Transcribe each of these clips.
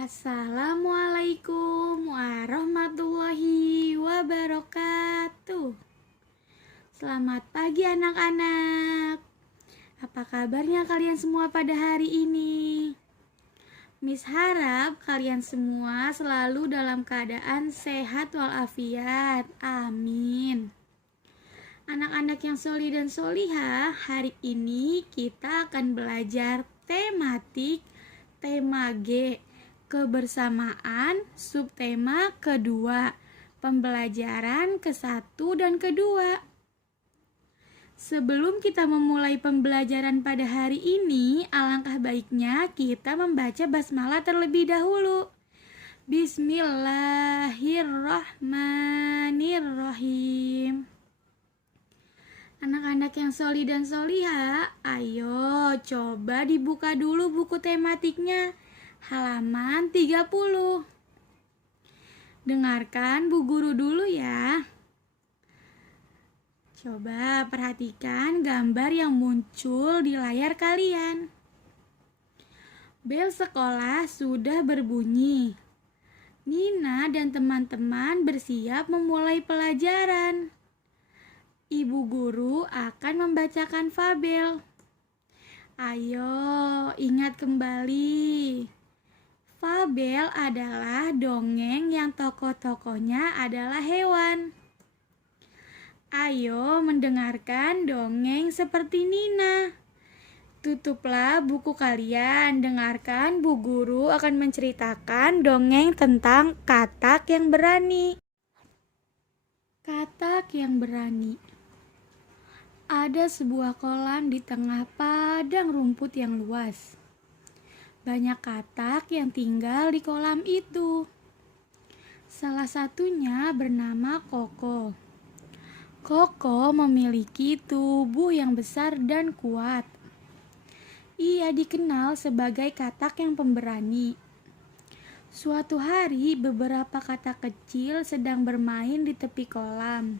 Assalamualaikum warahmatullahi wabarakatuh. Selamat pagi anak-anak. Apa kabarnya kalian semua pada hari ini? Miss harap kalian semua selalu dalam keadaan sehat walafiat. Amin. Anak-anak yang sholih dan sholihah, hari ini kita akan belajar tematik tema G, kebersamaan, subtema kedua, pembelajaran ke-1 dan kedua. Sebelum kita memulai pembelajaran pada hari ini, alangkah baiknya kita membaca basmalah terlebih dahulu. Bismillahirrahmanirrahim. Anak-anak yang sholih dan sholihah, ayo coba dibuka dulu buku tematiknya, halaman 30. Dengarkan Bu Guru dulu ya. Coba perhatikan gambar yang muncul di layar kalian. Bel sekolah sudah berbunyi. Nina dan teman-teman bersiap memulai pelajaran. Ibu guru akan membacakan fabel. Ayo, ingat kembali. Fabel adalah dongeng yang tokoh-tokohnya adalah hewan. Ayo mendengarkan dongeng seperti Nina. Tutuplah buku kalian, dengarkan Bu Guru akan menceritakan dongeng tentang katak yang berani. Katak yang berani. Ada sebuah kolam di tengah padang rumput yang luas. Banyak katak yang tinggal di kolam itu. Salah satunya bernama Koko. Koko memiliki tubuh yang besar dan kuat. Ia dikenal sebagai katak yang pemberani. Suatu hari, beberapa katak kecil sedang bermain di tepi kolam.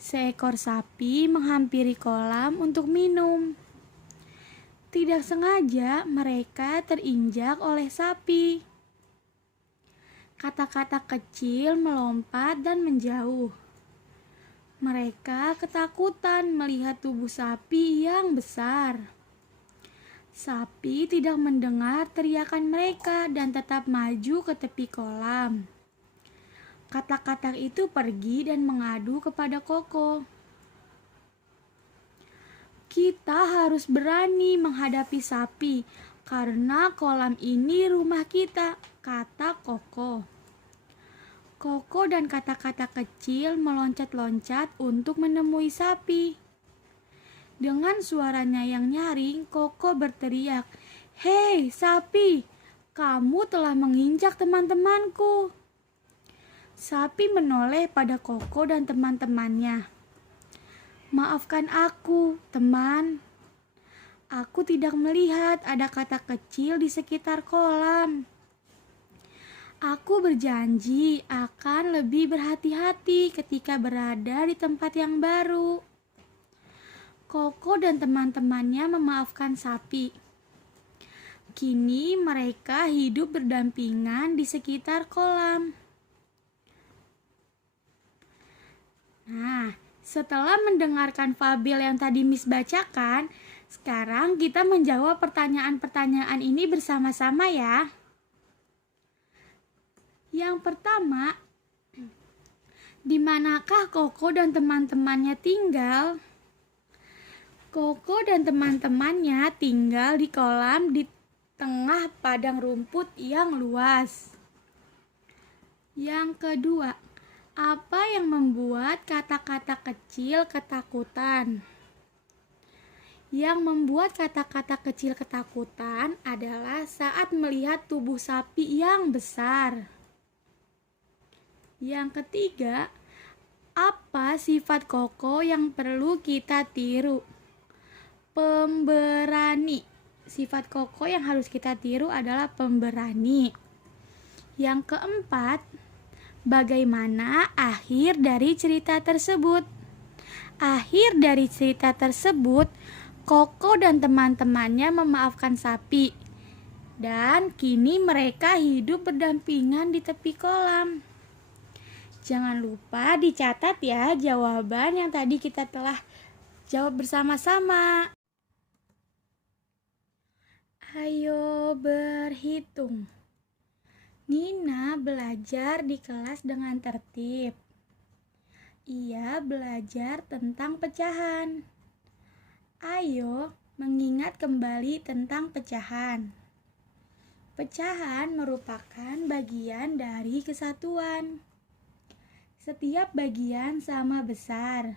Seekor sapi menghampiri kolam untuk minum. Tidak sengaja mereka terinjak oleh sapi. Katak-katak kecil melompat dan menjauh. Mereka ketakutan melihat tubuh sapi yang besar. Sapi tidak mendengar teriakan mereka dan tetap maju ke tepi kolam. Katak-katak itu pergi dan mengadu kepada Koko. Kita harus berani menghadapi sapi karena kolam ini rumah kita, kata Koko. Koko dan katak-katak kecil meloncat-loncat untuk menemui sapi. Dengan suaranya yang nyaring, Koko berteriak, "Hei sapi, kamu telah menginjak teman-temanku." Sapi menoleh pada Koko dan teman-temannya. "Maafkan aku, teman. Aku tidak melihat ada katak kecil di sekitar kolam. Aku berjanji akan lebih berhati-hati ketika berada di tempat yang baru." Koko dan teman-temannya memaafkan sapi. Kini mereka hidup berdampingan di sekitar kolam. Nah, setelah mendengarkan fabel yang tadi Miss bacakan, sekarang kita menjawab pertanyaan-pertanyaan ini bersama-sama ya. Yang pertama, di manakah Koko dan teman-temannya tinggal? Koko dan teman-temannya tinggal di kolam di tengah padang rumput yang luas. Yang kedua, apa yang membuat katak-katak kecil ketakutan? Yang membuat katak-katak kecil ketakutan adalah saat melihat tubuh sapi yang besar. Yang ketiga, apa sifat Koko yang perlu kita tiru? Pemberani. Sifat Koko yang harus kita tiru adalah pemberani. Yang keempat, bagaimana akhir dari cerita tersebut? Akhir dari cerita tersebut, Koko dan teman-temannya memaafkan sapi. Dan kini mereka hidup berdampingan di tepi kolam. Jangan lupa dicatat ya jawaban yang tadi kita telah jawab bersama-sama. Ayo berhitung. Nina belajar di kelas dengan tertib. Ia belajar tentang pecahan. Ayo mengingat kembali tentang pecahan. Pecahan merupakan bagian dari kesatuan. Setiap bagian sama besar.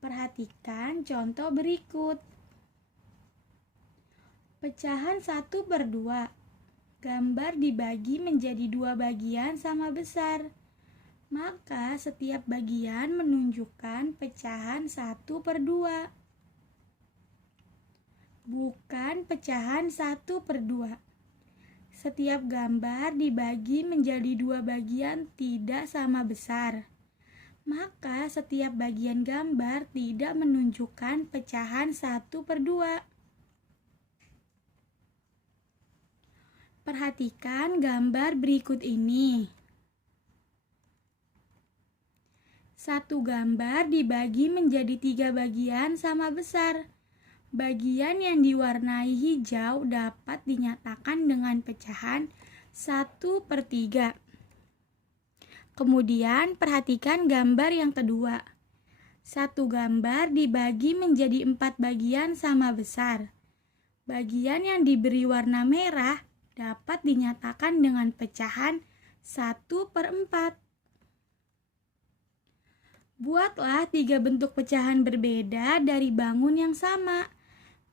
Perhatikan contoh berikut. Pecahan 1/2. Gambar dibagi menjadi 2 bagian sama besar. Maka setiap bagian menunjukkan pecahan 1/2. Bukan pecahan 1/2. Setiap gambar dibagi menjadi 2 bagian tidak sama besar. Maka setiap bagian gambar tidak menunjukkan pecahan 1/2. Perhatikan gambar berikut ini. Satu gambar dibagi menjadi 3 bagian sama besar. Bagian yang diwarnai hijau dapat dinyatakan dengan pecahan 1/3. Kemudian perhatikan gambar yang kedua. Satu gambar dibagi menjadi 4 bagian sama besar. Bagian yang diberi warna merah dapat dinyatakan dengan pecahan 1/4. Buatlah 3 bentuk pecahan berbeda dari bangun yang sama.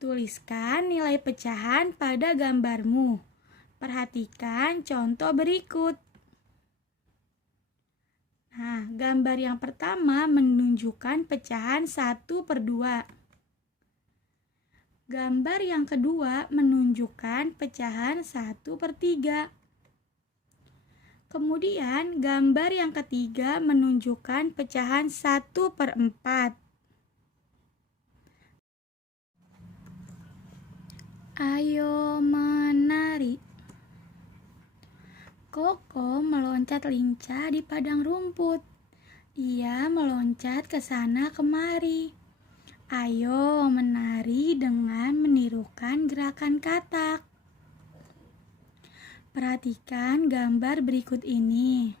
Tuliskan nilai pecahan pada gambarmu. Perhatikan contoh berikut. Nah, gambar yang pertama menunjukkan pecahan 1/2. Gambar yang kedua menunjukkan pecahan 1/3. Kemudian gambar yang ketiga menunjukkan pecahan 1/4. Ayo menari. Koko meloncat lincah di padang rumput. Ia meloncat ke sana kemari. Ayo menari dengan menirukan gerakan katak. Perhatikan gambar berikut ini.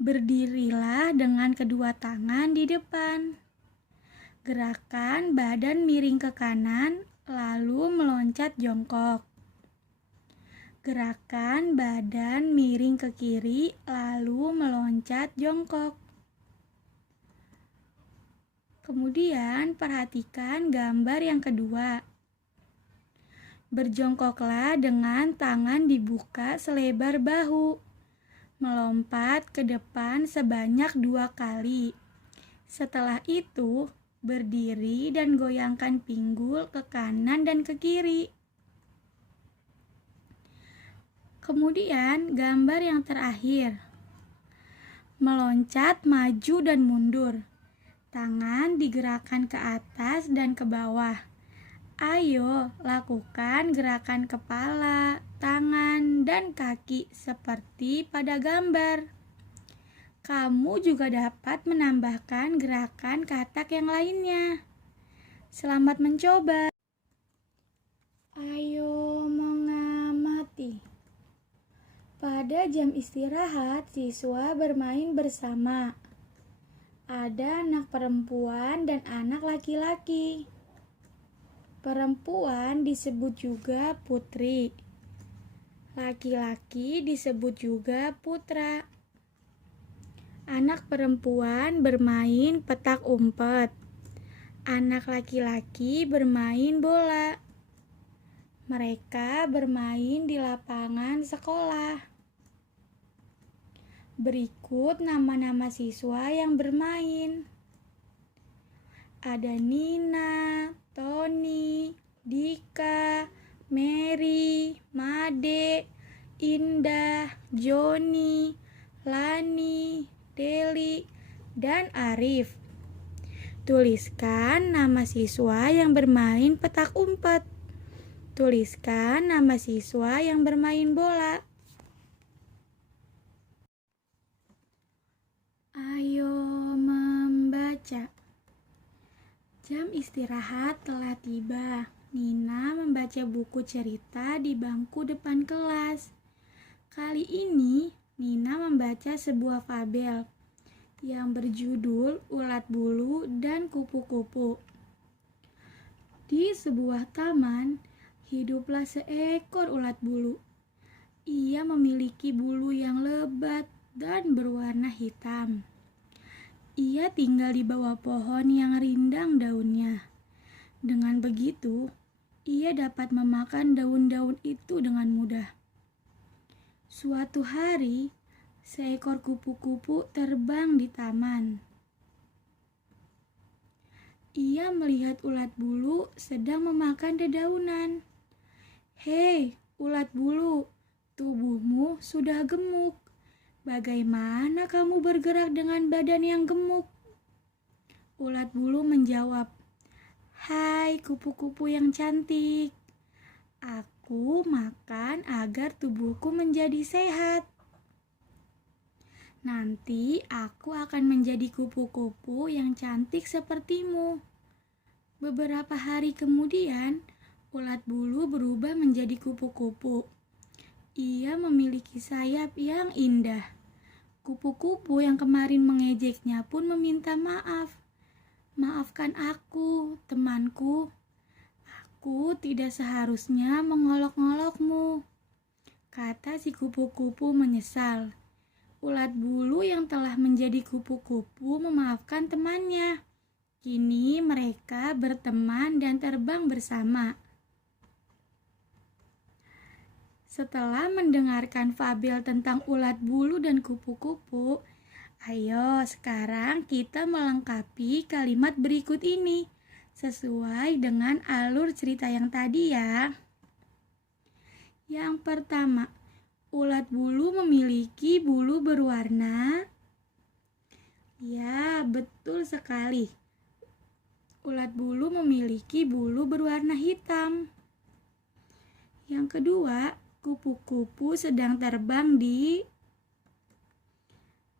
Berdirilah dengan kedua tangan di depan. Gerakan badan miring ke kanan, lalu meloncat jongkok. Gerakan badan miring ke kiri, lalu meloncat jongkok. Kemudian perhatikan gambar yang kedua. Berjongkoklah dengan tangan dibuka selebar bahu. Melompat ke depan sebanyak 2 kali. Setelah itu, berdiri dan goyangkan pinggul ke kanan dan ke kiri. Kemudian gambar yang terakhir. Meloncat maju dan mundur. Tangan digerakkan ke atas dan ke bawah. Ayo lakukan gerakan kepala, tangan, dan kaki seperti pada gambar. Kamu juga dapat menambahkan gerakan katak yang lainnya. Selamat mencoba. Ayo mengamati. Pada jam istirahat, siswa bermain bersama. Ada anak perempuan dan anak laki-laki. Perempuan disebut juga putri. Laki-laki disebut juga putra. Anak perempuan bermain petak umpet. Anak laki-laki bermain bola. Mereka bermain di lapangan sekolah. Berikut nama-nama siswa yang bermain. Ada Nina, Tony, Dika, Mary, Made, Indah, Joni, Lani, Deli, dan Arif. Tuliskan nama siswa yang bermain petak umpet. Tuliskan nama siswa yang bermain bola. Ayo membaca. Jam istirahat telah tiba. Nina membaca buku cerita di bangku depan kelas. Kali ini Nina membaca sebuah fabel yang berjudul Ulat Bulu dan Kupu-Kupu. Di sebuah taman, hiduplah seekor ulat bulu. Ia memiliki bulu yang lebat dan berwarna hitam. Ia tinggal di bawah pohon yang rindang daunnya. Dengan begitu, ia dapat memakan daun-daun itu dengan mudah. Suatu hari, seekor kupu-kupu terbang di taman. Ia melihat ulat bulu sedang memakan dedaunan. "Hei, ulat bulu, tubuhmu sudah gemuk. Bagaimana kamu bergerak dengan badan yang gemuk?" Ulat bulu menjawab, "Hai kupu-kupu yang cantik, aku makan agar tubuhku menjadi sehat. Nanti aku akan menjadi kupu-kupu yang cantik sepertimu." Beberapa hari kemudian, ulat bulu berubah menjadi kupu-kupu. Ia memiliki sayap yang indah. Kupu-kupu yang kemarin mengejeknya pun meminta maaf. "Maafkan aku, temanku. Aku tidak seharusnya mengolok-ngolokmu," kata si kupu-kupu menyesal. Ulat bulu yang telah menjadi kupu-kupu memaafkan temannya. Kini mereka berteman dan terbang bersama. Setelah mendengarkan fabel tentang ulat bulu dan kupu-kupu, ayo sekarang kita melengkapi kalimat berikut ini sesuai dengan alur cerita yang tadi ya. Yang pertama, ulat bulu memiliki bulu berwarna. Ya, betul sekali. Ulat bulu memiliki bulu berwarna hitam. Yang kedua, kupu-kupu sedang terbang di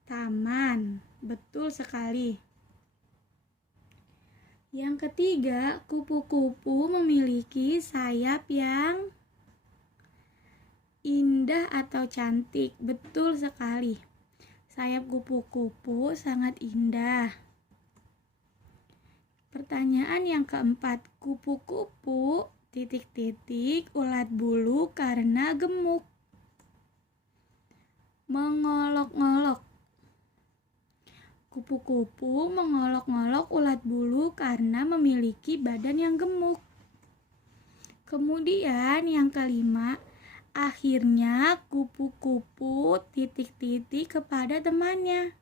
taman. Betul sekali. Yang ketiga, kupu-kupu memiliki sayap yang indah atau cantik. Betul sekali. Sayap kupu-kupu sangat indah. Pertanyaan yang keempat, kupu-kupu ulat bulu karena gemuk. Mengolok-ngolok. Kupu-kupu mengolok-ngolok ulat bulu karena memiliki badan yang gemuk. Kemudian yang kelima, akhirnya kupu-kupu kepada temannya.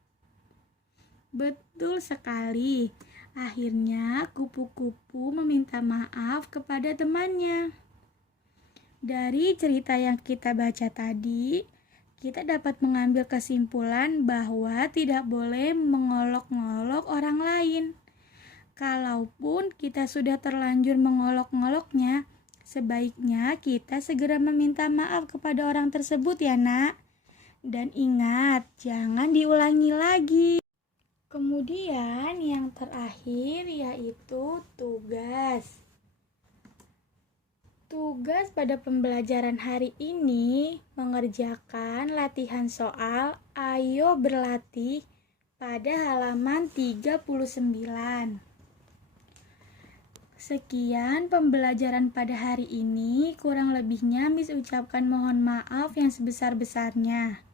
Betul sekali. Akhirnya kupu-kupu meminta maaf kepada temannya. Dari cerita yang kita baca tadi, kita dapat mengambil kesimpulan bahwa tidak boleh mengolok-ngolok orang lain. Kalaupun kita sudah terlanjur mengolok-ngoloknya, sebaiknya kita segera meminta maaf kepada orang tersebut ya nak. Dan ingat, jangan diulangi lagi. Kemudian yang terakhir yaitu tugas. Tugas pada pembelajaran hari ini mengerjakan latihan soal Ayo Berlatih pada halaman 39. Sekian pembelajaran pada hari ini, kurang lebihnya Miss ucapkan mohon maaf yang sebesar-besarnya.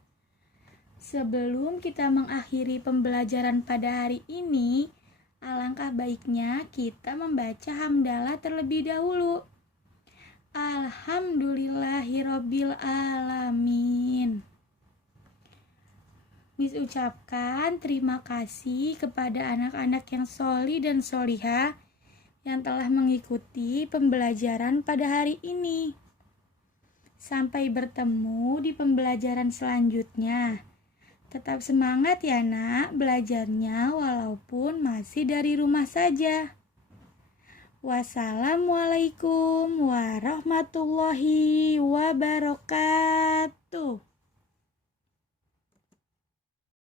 Sebelum kita mengakhiri pembelajaran pada hari ini, alangkah baiknya kita membaca hamdalah terlebih dahulu. Alhamdulillahirabbil alamin. Miss ucapkan terima kasih kepada anak-anak yang sholi dan sholihah yang telah mengikuti pembelajaran pada hari ini. Sampai bertemu di pembelajaran selanjutnya. Tetap semangat ya nak belajarnya walaupun masih dari rumah saja. Wassalamualaikum warahmatullahi wabarakatuh.